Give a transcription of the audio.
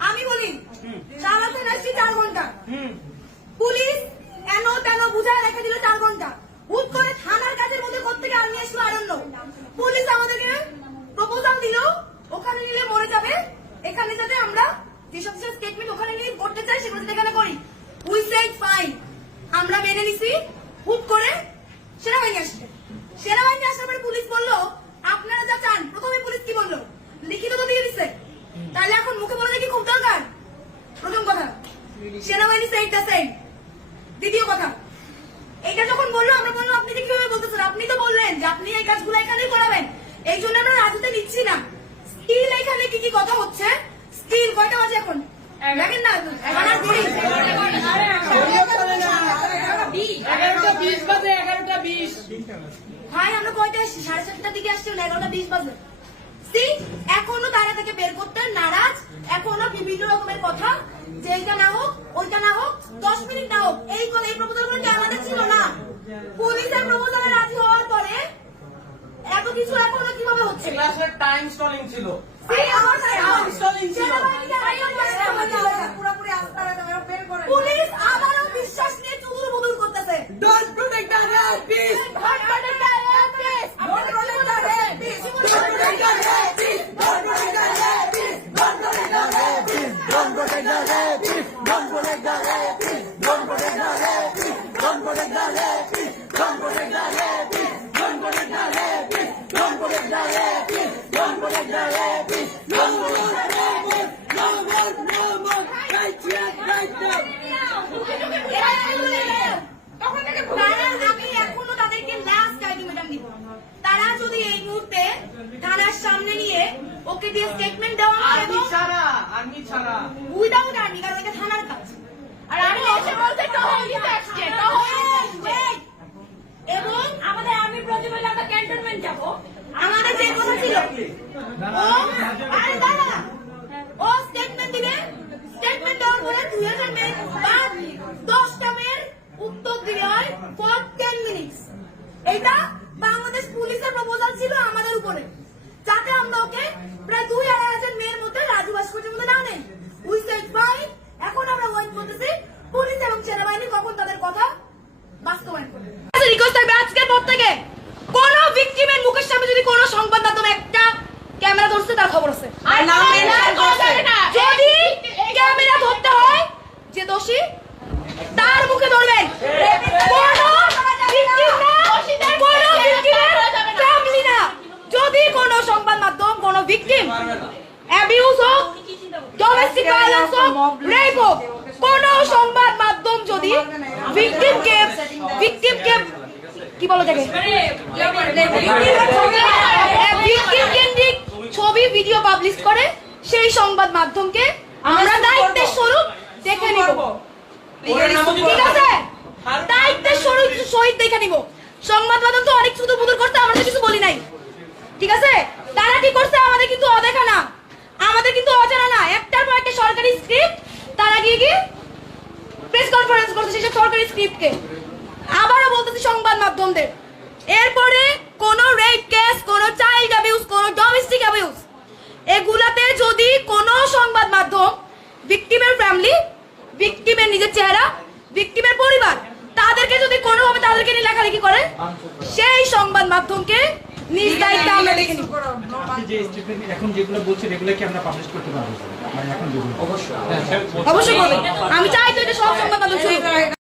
আমি বলি চালাতে আসছি চার ঘণ্টা পুলিশ কেন তেন বুঝায় রেখে দিল চার ঘণ্টা হুট করে থানার কাজের মধ্যে করতে গিয়ে আমি আসলো আরণ্য পুলিশ আমাদেরকে প্রপোজাল দিল, ওখানে নিলে মরে যাবে। এখানে যাতে আমরা যেসব যেসব স্টেটমেন্ট ওখানে নিয়ে করতে চাই, সেগুলো যাতে এখানে করি। উই সেড ফাইন আমরা মেনে নিছি, হুট করে সেনাবাহিনী আসছে। সেনাবাহিনী আসার পরে পুলিশ বলল, আপনারা যা চান, প্রথমে পুলিশ কি বলল? লিখিত তো দিয়ে দিচ্ছে তাহলে এখন মুখে বলে কি খুব দরকার? প্রথম কথা, সেনাবাহিনী সাইড দা সাইড দ্বিতীয় কথা এটা যখন বলল, আমরা বললাম, আপনি যে কীভাবে বলতেছেন, আপনি তো বললেন যে আপনি এই কাজগুলো এখানেই করাবেন। এই জন্য আমরা রাজুতে নিচ্ছি না। স্টিল এখানে কি কি কথা হচ্ছে? স্টিল কয়টা বাজে এখন? দেখেন না থানার পুলিশ এগারোটা বিশ বাজে এগারোটা বিশ। ভাই আমরা কয়টা আসছি? সাড়ে সাতটার দিকে আসছি এগারোটা বিশ বাজে। সি এখনও তারা থেকে বের করতে নারাজ এখনও বিভিন্ন রকমের কথা। যে এইটা না হোক ওইটা না হোক দশ মিনিট না হোক এই এই প্রপোজালগুলো আমাদের ছিল না? পুলিশের প্রপোজালে কিছু এখনও কীভাবে হচ্ছে ক্লাসে টাইম স্টলিং ছিল সেই আমার টাইম স্টলিং ছিল। পুরোপুরি আস্থা বের করে। তারা এই মুহূর্তে থানার সামনে নিয়ে ওকে দিয়ে স্টেটমেন্ট দেওয়া আর্মি ছাড়া আর্মি ছাড়া। উইদাউট আর্মি কারণ এটা থানার কাজ। আর আমি এসে বলতে টহল দিতে আসছে এবং আমাদের আর্মি প্রতিবেদন আমরা ক্যান্টনমেন্ট যাব। আমাদের যে কথা ছিল ও আরে দাঁড়া ও স্টেটমেন্ট দিবে স্টেটমেন্ট দেওয়ার পরে দুই হাজার মেয়ে বা দশটা মেয়ের উত্তর দিবে হয় ফর টেন মিনিটস এটা বাংলাদেশ পুলিশের প্রপোজাল ছিল আমাদের উপরে যাতে আমরা ওকে প্রায় দুই আড়াই হাজার মেয়ের মধ্যে রাজু ভাস্কর্যের মধ্যে না নেই উই সেড ফাইন এখন আমরা ওয়েট করতেছি পুলিশ এবং সেনাবাহিনী কখন তাদের কথা বাস্তবায়ন করবে রিকোয়েস্ট থাকবে আজকের পর থেকে কোন ভিকটিমের মুখের সামনে যদি কোনো সংবাদ মাধ্যম একটা ক্যামেরা ধরছে তার খবর আছে। যদি ক্যামেরা ধরতে হয় যে দোষী তার মুখে ধরবেন। যদি কোনো সংবাদ মাধ্যম কোনো ভিকটিম অ্যাবিউজ হোক ডোমেস্টিক ভায়োলেন্স হোক রেপ হোক কোন সংবাদ মাধ্যম যদি ভিকটিমকে ভিকটিমকে কি বলা কেন্দ্রিক ছবি ভিডিও পাবলিশ করে সেই সংবাদ মাধ্যমকে আমরা দায়িত্বের স্বরূপ দেখে নিব। ঠিক আছে? দায়িত্বের স্বরূপ সহিত দেখে নিব। সংবাদ মাধ্যম তো অনেক শুধু বুদুর করতে আমরা কিছু বলি নাই। ঠিক আছে? তারা কি করছে আমাদের কিন্তু অদেখা না। আমাদের কিন্তু অজানা না। একটার পর একটা সরকারি স্ক্রিপ্ট তারা গিয়ে গিয়ে প্রেস কনফারেন্স করছে সেসব সরকারি স্ক্রিপ্টকে সংবাদ মাধ্যমদের। এরপরে কোন রেপ কেস কোন চাইল্ড অ্যাবিউজ কোন ডোমেস্টিক অ্যাবিউজ এগুলাতে যদি কোন সংবাদ মাধ্যম ভিকটিমের ফ্যামিলি ভিকটিমের নিজের চেহারা ভিকটিমের পরিবার তাদেরকে যদি কোনোভাবে তাদেরকে নিয়ে লেখালেখি করে সেই সংবাদ মাধ্যমকে নিজ দায়িত্বে আমরা দেখে নিব। আপনি যে স্টেটমেন্ট এখন যেগুলো বলছেন এগুলো কি আমরা পাবলিশ করতে পারব? মানে এখন যেগুলো। অবশ্যই। অবশ্যই আমি চাই তো এটা সব সংবাদ মাধ্যম